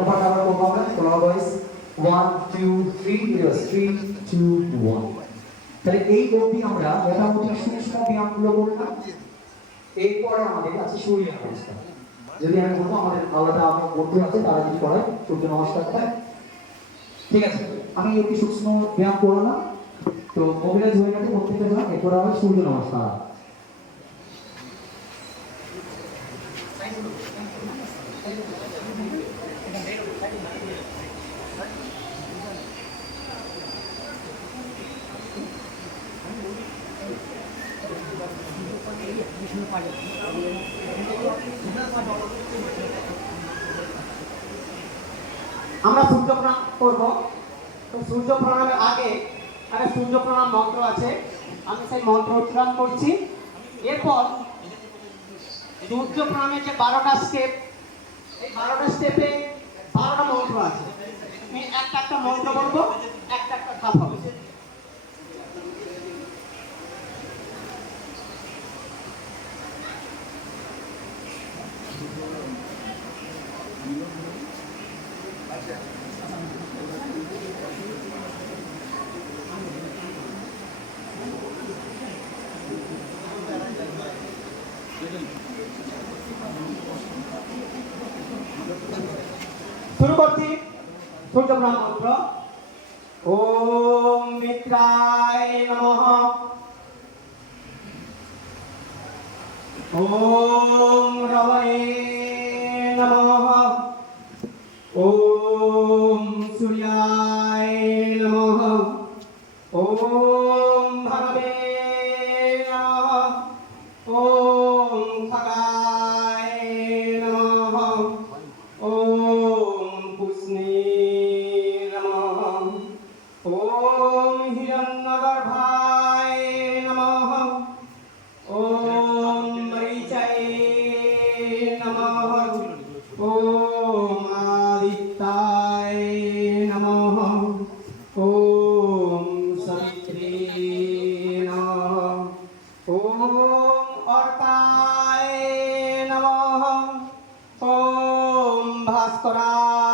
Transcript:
আবার করবো আমরা ক্লকওয়াইজ 1 2 3 3 2 1। তাহলে এই অবধি আমরা মোটামুটি সূক্ষ্ম ব্যায়ামগুলো করলাম। এরপরে আমাদের আছে সূর্য নমস্কার। যদি আমি বলবো আমাদের আলাদা আমার বন্ধু আছে তারা যদি করে সূর্য নমস্কারটা, ঠিক আছে, আমি একটু সূক্ষ্ম ব্যায়াম করলাম। তো মোবিলাইজ হয়ে গেছে প্রত্যেকটা জন, এরপরে হবে সূর্য নমস্কার। আমরা সূর্য প্রণাম করব। তো সূর্য প্রণামের আগে একটা সূর্য প্রণাম মন্ত্র আছে, আমি সেই মন্ত্র উচ্চারণ করছি। এরপর সূর্য প্রণামের যে 12টা স্টেপ, এই 12টা স্টেপে 12টা মন্ত্র আছে। আমি একটা একটা মন্ত্র বলবো, একটা একটা ধাপ হবে। শুরু করছি সূর্য প্রণাম মন্ত্র। ওম মিত্রায় নমঃ, ওম রবয়ে নমঃ, ওম সূর্যায় নমঃ, ওম ভানবে নমঃ, ওম খগায় নমঃ, ওম পুষ্ণে নমঃ, ওম হিরণ্যগর্ভায় নমঃ, ওম মরিচায় নমঃ, ওম আদিত্যায় নমঃ, ওম সবিত্রে নমঃ, ওম অর্কায় নমঃ, ওম ভাস্করায়